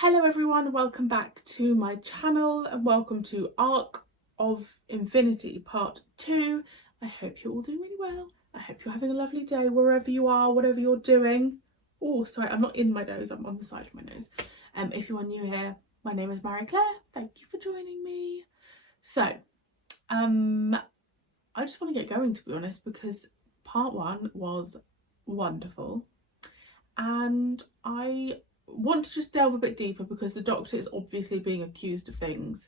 Hello everyone, welcome back to my channel and welcome to Arc of Infinity Part 2. I hope you're all doing really well. I hope you're having a lovely day wherever you are, whatever you're doing. Oh, sorry, I'm not in my nose, I'm on the side of my nose. If you are new here, my name is Marie-Clare. Thank you for joining me. So, I just want to get going, to be honest, because part 1 was wonderful. And I want to just delve a bit deeper because the Doctor is obviously being accused of things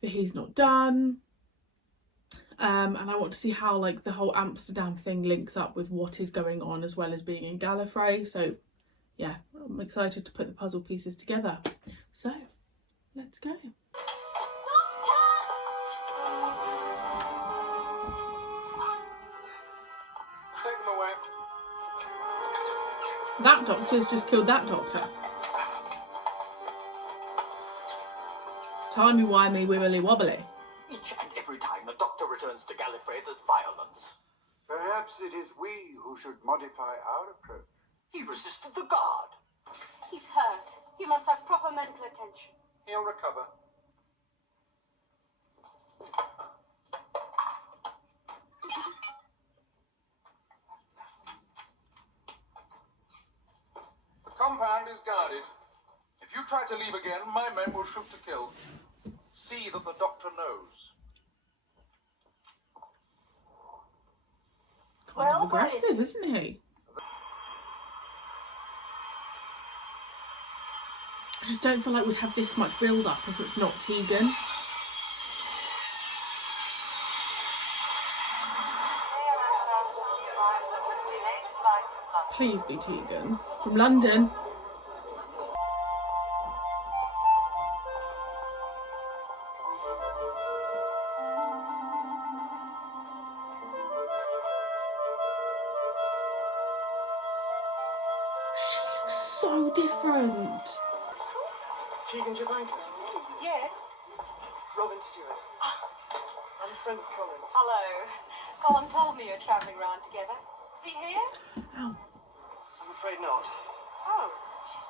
that he's not done. And I want to see how like the whole Amsterdam thing links up with what is going on as well as being in Gallifrey. So yeah, I'm excited to put the puzzle pieces together. So let's go. Take them away. That Doctor's just killed that Doctor. Timey-wimey, wibbly-wobbly. Each and every time the Doctor returns to Gallifrey, there's violence. Perhaps it is we who should modify our approach. He resisted the guard. He's hurt. He must have proper medical attention. He'll recover. The compound is guarded. If you try to leave again, my men will shoot to kill. See that the Doctor knows. Kind of aggressive, isn't he? I just don't feel like we'd have this much build-up if it's not Tegan. Please be Tegan. From London. She looks so different. Tegan Javanka. Yes? Robin Stewart. I'm a friend of Colin's. Hello. Colin told me you're travelling around together. Is he here? Ow. I'm afraid not. Oh,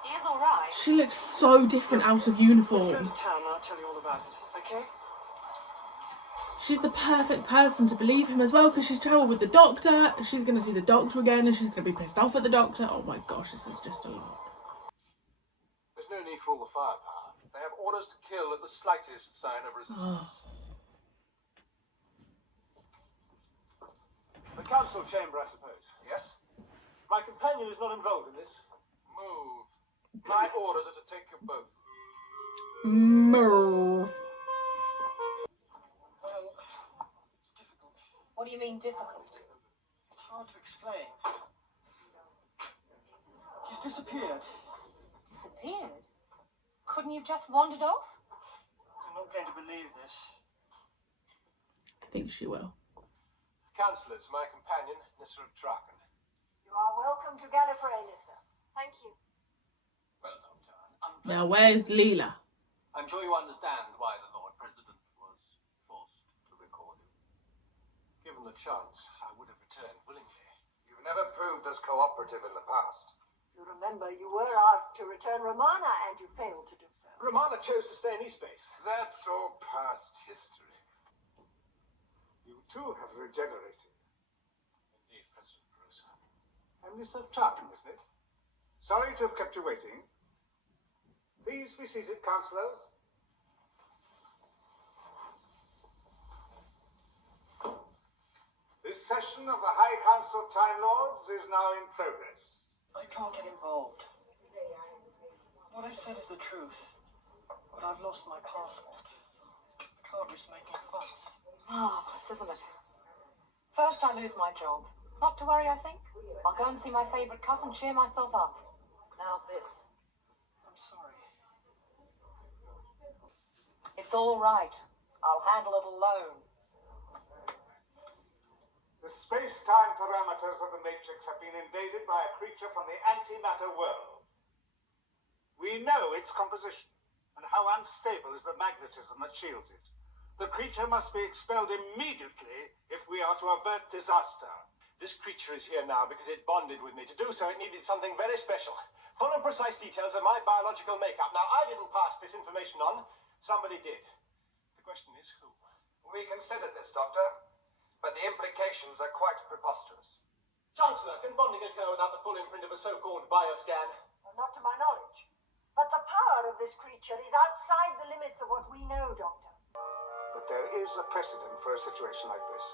he is all right. She looks so different out of uniform. Let's go to town and I'll tell you all about it, okay? She's the perfect person to believe him as well because she's travelled with the Doctor. She's going to see the Doctor again and she's going to be pissed off at the Doctor. Oh my gosh, this is just a lot. There's no need for all the firepower. They have orders to kill at the slightest sign of resistance. The council chamber, I suppose. Yes? My companion is not involved in this. Move. My orders are to take you both. Move. Well, it's difficult. What do you mean difficult? It's hard to explain. He's disappeared. Disappeared? Couldn't you have just wandered off? I'm not going to believe this. I think she will. Councillors, my companion, Nissa of Traken. You are welcome to Gallifrey, Nissa. Thank you. Well, Doctor, Now where's Leela? I'm sure you understand why the Lord President was forced to record you. Given the chance, I would have returned willingly. You've never proved us cooperative in the past. You remember you were asked to return Romana and you failed to do so. Romana chose to stay in East-Base. That's all past history. You too have regenerated. Indeed, President Bruce. And this of Traken, isn't it? Sorry to have kept you waiting. Please be seated, councillors. This session of the High Council of Time Lords is now in progress. I can't get involved. What I said is the truth, but I've lost my passport. I can't risk making a fuss. Marvellous, isn't it? First I lose my job. Not to worry, I think. I'll go and see my favourite cousin, cheer myself up. Now this. I'm sorry. It's all right. I'll handle it alone. The space-time parameters of the Matrix have been invaded by a creature from the antimatter world. We know its composition and how unstable is the magnetism that shields it. The creature must be expelled immediately if we are to avert disaster. This creature is here now because it bonded with me. To do so, it needed something very special. Full and precise details of my biological makeup. Now, I didn't pass this information on. Somebody did. The question is who? We considered this, Doctor, but the implications are quite preposterous. Chancellor, can bonding occur without the full imprint of a so-called bioscan? Well, not to my knowledge. But the power of this creature is outside the limits of what we know, Doctor. But there is a precedent for a situation like this.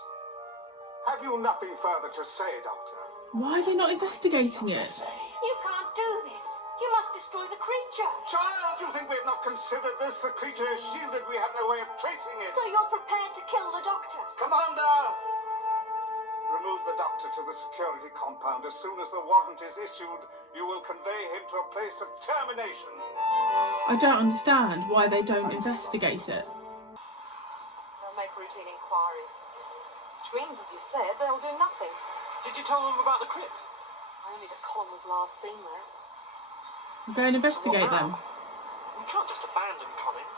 Have you nothing further to say, Doctor? Why are they not investigating it? You can't do this. You must destroy the creature. Child, you think we've not considered this? The creature is shielded. We have no way of tracing it. So you're prepared to kill the doctor? Commander! Remove the doctor to the security compound. As soon as the warrant is issued, you will convey him to a place of termination. I don't understand why they don't investigate it. They'll make routine inquiries. Which means, as you said, they'll do nothing. Did you tell them about the crypt? Only the column was last seen there. Go and investigate them. We can't just abandon Colin.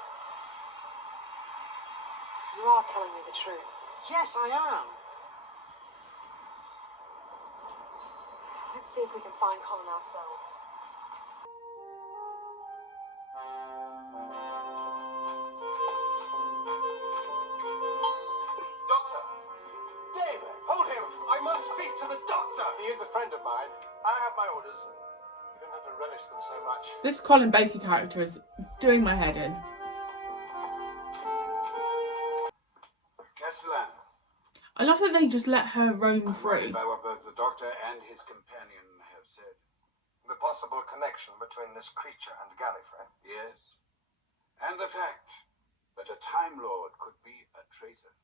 You are telling me the truth. Yes, I am. Let's see if we can find Colin ourselves. Doctor! David, hold him! I must speak to the doctor! He is a friend of mine. I have my orders. You don't have to relish them so much. This Colin Baker character is doing my head in. Castellan, I love that they just let her roam free. by what both the doctor and his companion have said. The possible connection between this creature and Gallifrey. Yes. And the fact that a Time Lord could be a traitor.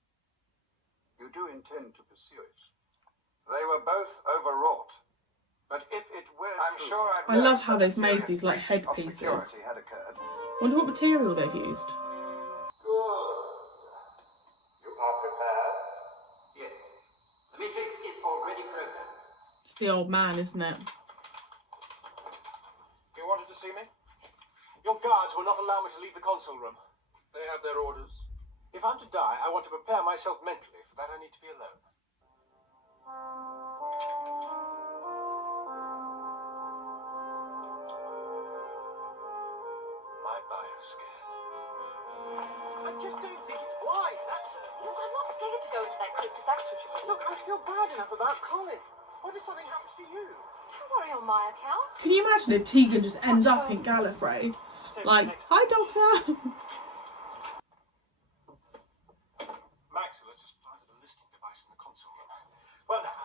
You do intend to pursue it. They were both overwrought. But if it were I'm true, sure I'd I love learned how such a they've made serious these, like, breach of headpieces. security had occurred. Wonder what material they've used. Good. You are prepared? Yes. The Matrix is already programmed. It's the old man, isn't it? You wanted to see me? Your guards will not allow me to leave the console room. They have their orders. If I'm to die, I want to prepare myself mentally. For that, I need to be alone. My bioscan. I just don't think it's wise, that's all. Look, I'm not scared to go into that crypt if that's what you mean. Look, I feel bad enough about Colin. What if something happens to you? Don't worry on my account. Can you imagine if Tegan just ends up in Gallifrey? Like, hi doctor! Maxwell has just planted a listening device in the console room. Well now,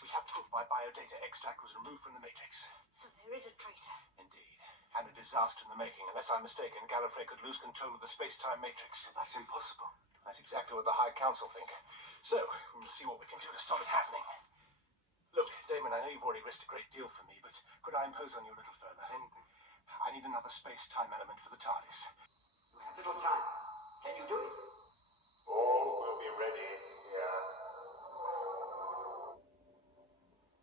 we have proof my biodata extract was removed from the Matrix. So there is a traitor. Indeed. And a disaster in the making. Unless I'm mistaken, Gallifrey could lose control of the space-time matrix. That's impossible. That's exactly what the High Council think. So, we must see what we can do to stop it happening. Look, Damon, I know you've already risked a great deal for me, but could I impose on you a little further? I need another space-time element for the TARDIS. You have little time. Can you do it? All will be ready here.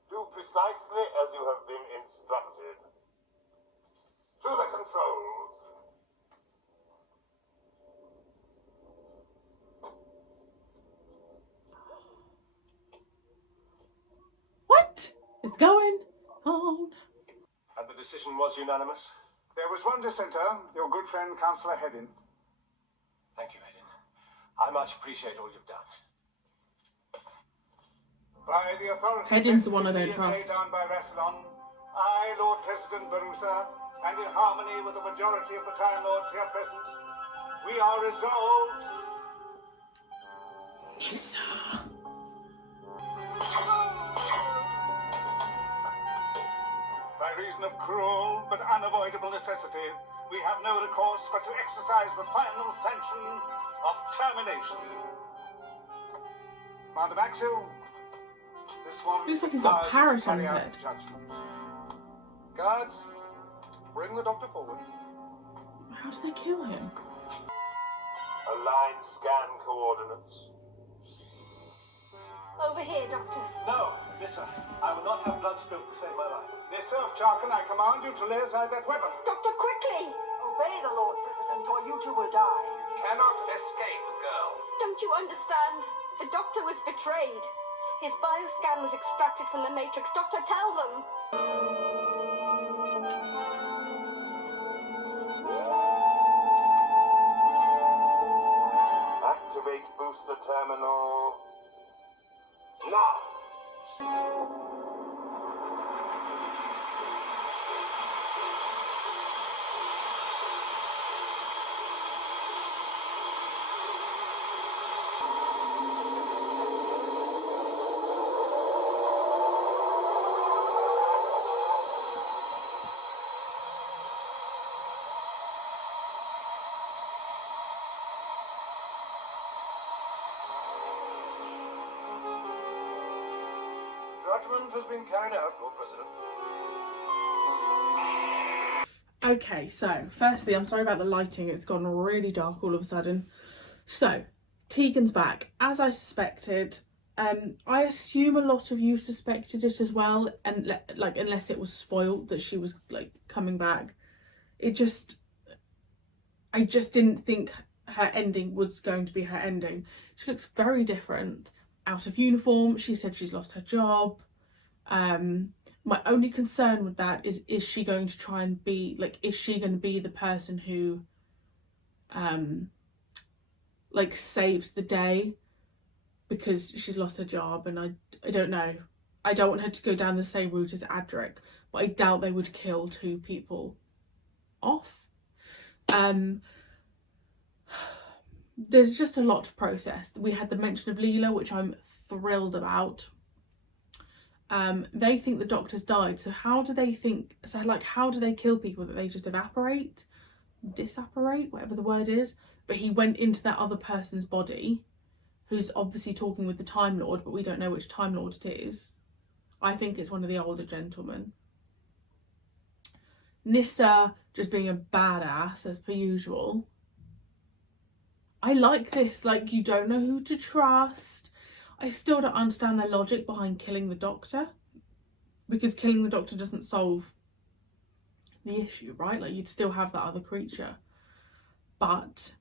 Do precisely as you have been instructed. To the controls. What is going on? And the decision was unanimous? There was one dissenter, your good friend Councillor Hedin. Thank you, Hayden. I much appreciate all you've done. By the authority Hedin's the one I don't vested in me as laid trust. down by Rassilon, I, Lord President Barusa, and in harmony with the majority of the Time Lords here present, we are resolved Yes. by reason of cruel but unavoidable necessity, we have no recourse but to exercise the final sanction of termination. Commander Maxwell, this one Looks like he's got a parrot on his head. Judgment. Guards, bring the doctor forward. How did they kill him? Align scan coordinates. Over here, Doctor. No, Nissa, I will not have blood spilled to save my life. Nissa of Charkan, I command you to lay aside that weapon. Doctor, quickly! Obey the Lord President, or you two will die. Cannot escape, girl. Don't you understand? The Doctor was betrayed. His bioscan was extracted from the Matrix. Doctor, tell them! Activate booster terminal. Now! Judgment has been carried out, Lord President. Okay, so firstly, I'm sorry about the lighting. It's gone really dark all of a sudden. So, Tegan's back. As I suspected, I assume a lot of you suspected it as well, and like unless it was spoiled that she was like coming back. I just didn't think her ending was going to be her ending. She looks very different, out of uniform. She said she's lost her job. My only concern with that is she going to try and be like, is she going to be the person who like saves the day because she's lost her job? And I don't know. I don't want her to go down the same route as Adric, but I doubt they would kill two people off. There's just a lot to process. We had the mention of Leela, which I'm thrilled about. They think the doctor's died, so how do they kill people? That they just evaporate, disapparate, whatever the word is? But he went into that other person's body, who's obviously talking with the Time Lord, but we don't know which Time Lord it is. I think it's one of the older gentlemen. Nyssa just being a badass as per usual. I like this, like, you don't know who to trust. I still don't understand their logic behind killing the doctor, because killing the doctor doesn't solve the issue, right? Like, you'd still have that other creature. But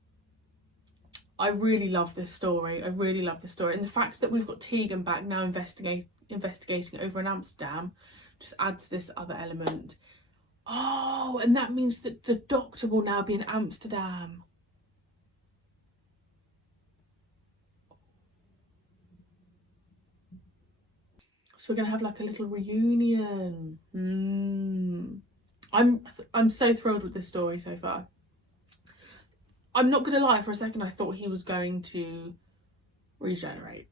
I really love this story. I really love this story. And the fact that we've got Tegan back now investigating over in Amsterdam just adds this other element. Oh, and that means that the doctor will now be in Amsterdam. So we're gonna have like a little reunion. I'm so thrilled with this story so far. I'm not gonna lie, for a second I thought he was going to regenerate,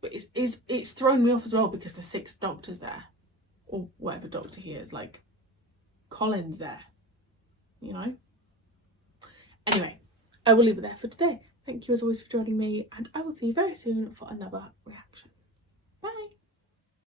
but it's thrown me off as well because the sixth Doctor's there, or whatever Doctor he is, like Colin's there, you know. Anyway, I will leave it there for today. Thank you as always for joining me, and I will see you very soon for another reaction.